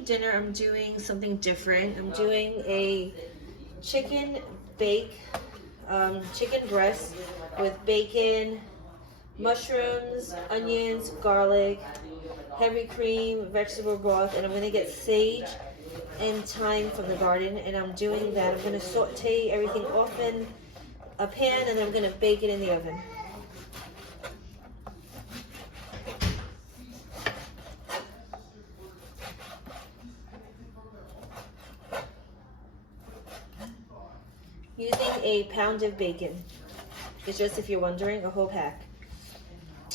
for dinner, I'm doing something different. I'm doing a chicken bake, chicken breast with bacon, mushrooms, onions, garlic, heavy cream, vegetable broth, and I'm gonna get sage and thyme from the garden, and I'm doing that. I'm gonna saute everything off in a pan, and then I'm gonna bake it in the oven. Using a pound of bacon. It's just, if you're wondering, a whole pack.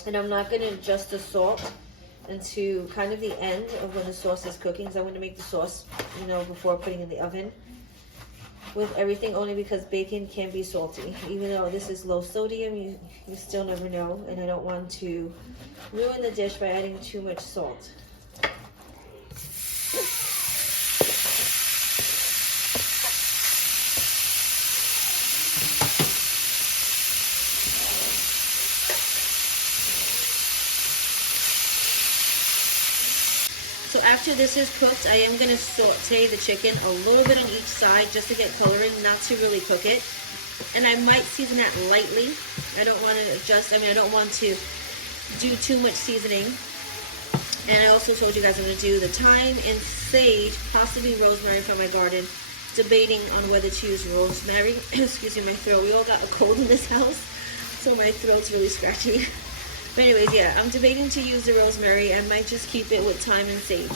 And I'm not gonna adjust the salt until kind of the end of when the sauce is cooking, because I want to make the sauce, you know, before putting in the oven with everything, only because bacon can be salty. Even though this is low sodium, you still never know, and I don't want to ruin the dish by adding too much salt. So after this is cooked, I am going to saute the chicken a little bit on each side just to get coloring, not to really cook it. And I might season that lightly. I don't want to adjust, I don't want to do too much seasoning. And I also told you guys I'm going to do the thyme and sage, possibly rosemary from my garden. Debating on whether to use rosemary. Excuse me, my throat. We all got a cold in this house, so my throat's really scratchy. But anyways, yeah, I'm debating to use the rosemary. I might just keep it with thyme and sage.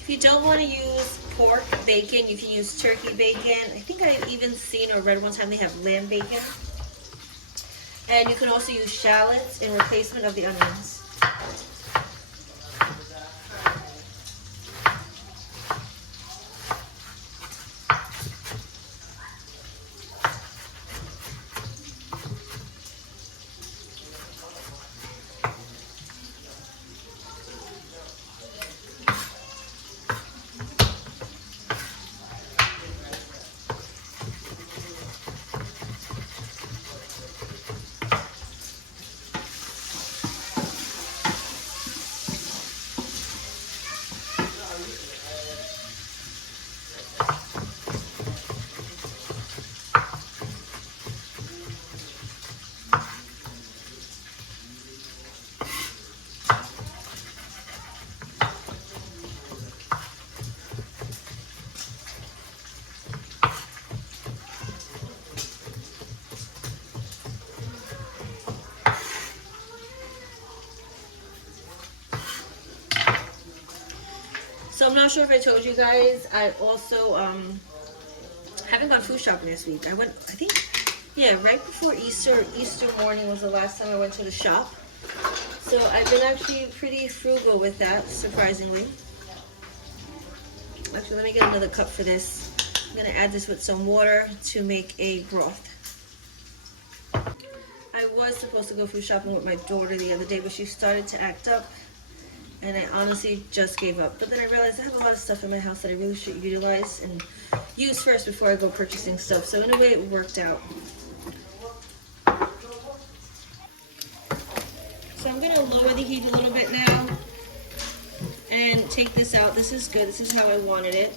If you don't want to use pork bacon, you can use turkey bacon. I think I've even seen or read one time they have lamb bacon. And you can also use shallots in replacement of the onions. So I'm not sure if I told you guys, I also haven't gone food shopping this week. I think, yeah, right before Easter morning was the last time I went to the shop. So I've been actually pretty frugal with that, surprisingly. Actually, let me get another cup for this. I'm gonna add this with some water to make a broth. I was supposed to go food shopping with my daughter the other day, but she started to act up. And I honestly just gave up. But then I realized I have a lot of stuff in my house that I really should utilize and use first before I go purchasing stuff. So in a way, it worked out. So I'm going to lower the heat a little bit now and take this out. This is good. This is how I wanted it.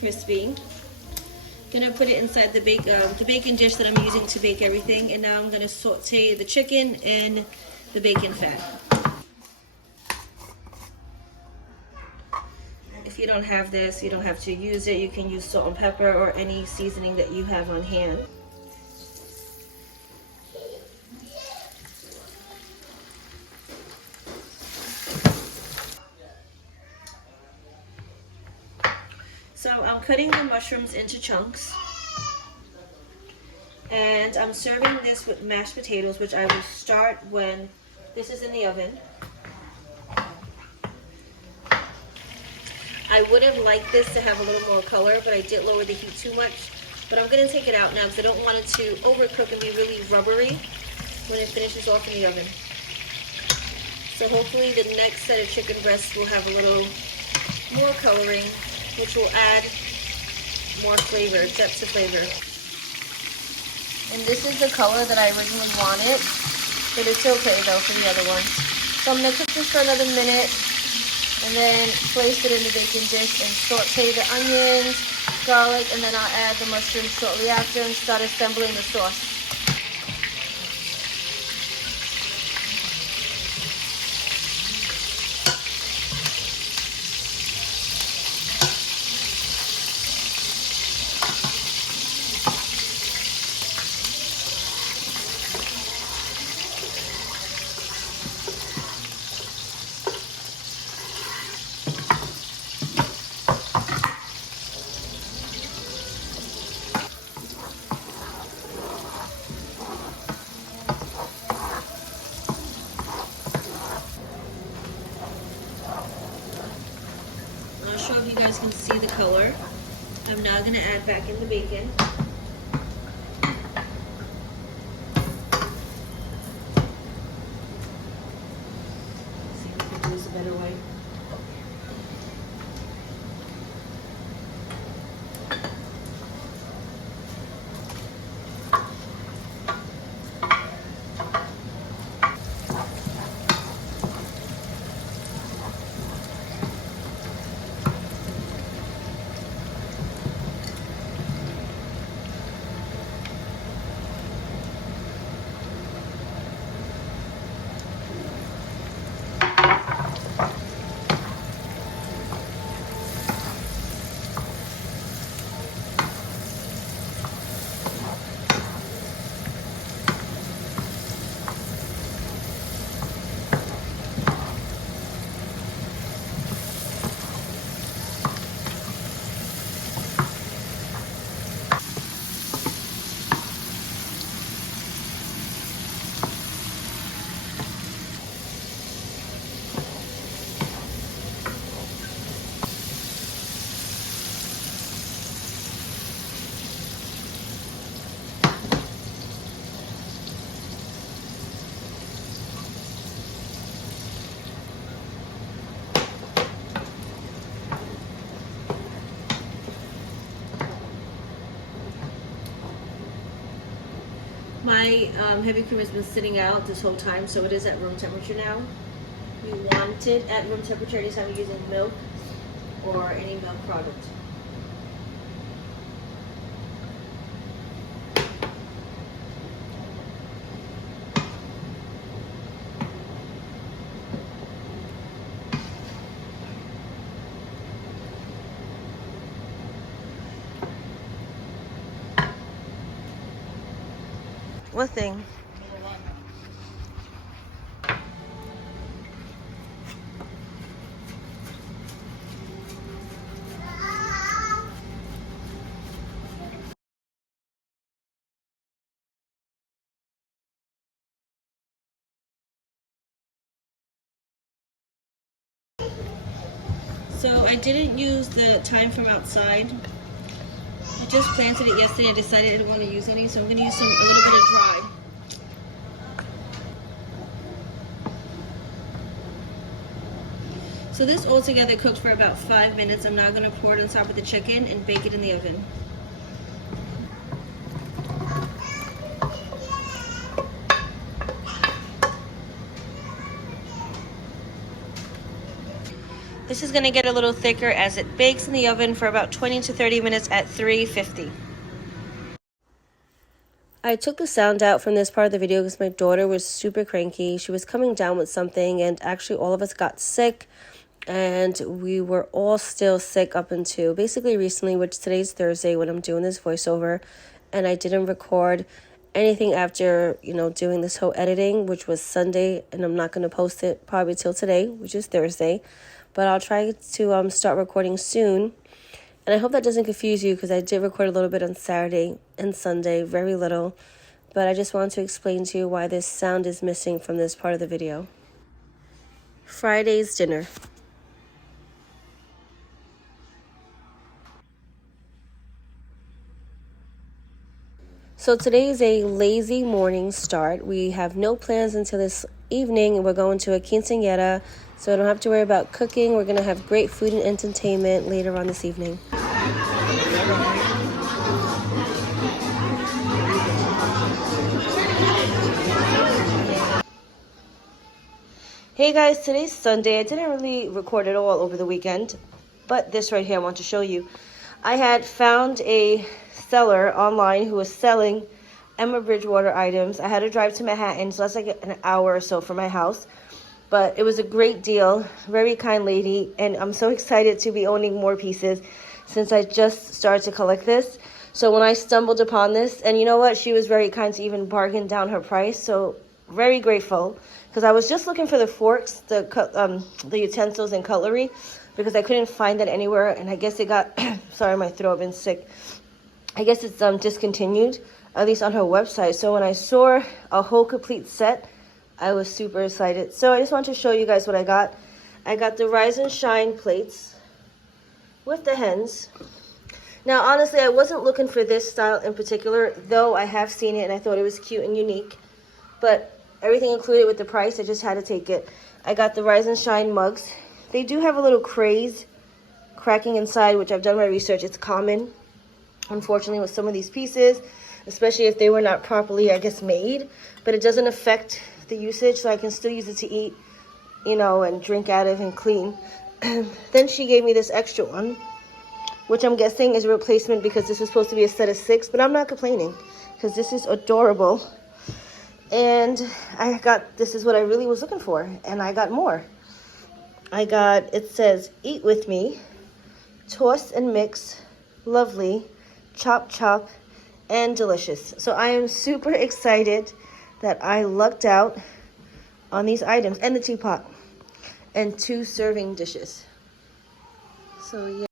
Crispy. Gonna put it inside the bacon dish that I'm using to bake everything. And now I'm going to saute the chicken in the bacon fat. If you don't have this, you don't have to use it. You can use salt and pepper or any seasoning that you have on hand. So I'm cutting the mushrooms into chunks. And I'm serving this with mashed potatoes, which I will start when this is in the oven. I would have liked this to have a little more color, but I did lower the heat too much. But I'm going to take it out now because I don't want it to overcook and be really rubbery when it finishes off in the oven. So hopefully the next set of chicken breasts will have a little more coloring, which will add more flavor, depth to flavor. And this is the color that I originally wanted, but it's okay though for the other ones. So I'm gonna cook this for another minute and then place it in the baking dish and saute the onions, garlic, and then I'll add the mushrooms shortly after and start assembling the sauce. I'm not sure if you guys can see the color. I'm now going to add back in the bacon. Let's see if we can do this a better way. My heavy cream has been sitting out this whole time, so it is at room temperature now. You want it at room temperature anytime you're using milk or any milk product. What thing? So I didn't use the thyme from outside. I just planted it yesterday. I decided I didn't want to use any, so I'm going to use a little bit of dry. So this all together cooked for about 5 minutes. I'm now going to pour it on top of the chicken and bake it in the oven. This is going to get a little thicker as it bakes in the oven for about 20 to 30 minutes at 350. I took the sound out from this part of the video because my daughter was super cranky. She was coming down with something, and actually all of us got sick, and we were all still sick up until basically recently, which today's Thursday when I'm doing this voiceover, and I didn't record anything after, doing this whole editing, which was Sunday, and I'm not going to post it probably till today, which is Thursday, but I'll try to start recording soon. And I hope that doesn't confuse you because I did record a little bit on Saturday and Sunday, very little. But I just wanted to explain to you why this sound is missing from this part of the video. Friday's dinner. So today is a lazy morning start. We have no plans until this evening. We're going to a quinceañera, so I don't have to worry about cooking. We're going to have great food and entertainment later on this evening. Hey guys, today's Sunday. I didn't really record at all over the weekend, but this right here I want to show you. I had found a seller online who was selling Emma Bridgewater items. I had to drive to Manhattan, so that's like an hour or so from my house. But it was a great deal, very kind lady, and I'm so excited to be owning more pieces since I just started to collect this. So when I stumbled upon this, and you know what, she was very kind to even bargain down her price, so very grateful. Because I was just looking for the forks, the utensils and cutlery, because I couldn't find that anywhere, and I guess it got, sorry, my throat, I've been sick. I guess it's discontinued, at least on her website. So when I saw a whole complete set, I was super excited. So I just want to show you guys what I got. I got the Rise and Shine plates with the hens. Now, honestly, I wasn't looking for this style in particular, though I have seen it and I thought it was cute and unique. But everything included with the price, I just had to take it. I got the Rise and Shine mugs. They do have a little craze cracking inside, which I've done my research. It's common, unfortunately, with some of these pieces, especially if they were not properly, I guess, made. But it doesn't affect the usage, so I can still use it to eat, you know, and drink out of and clean. Then she gave me this extra one, which I'm guessing is a replacement because this is supposed to be a set of 6, but I'm not complaining because this is adorable. And I got, this is what I really was looking for, and I got more. I got, it says, eat with me, toss and mix, lovely, chop chop, and delicious. So I am super excited that I lucked out on these items, and the teapot, and 2 serving dishes. So yeah.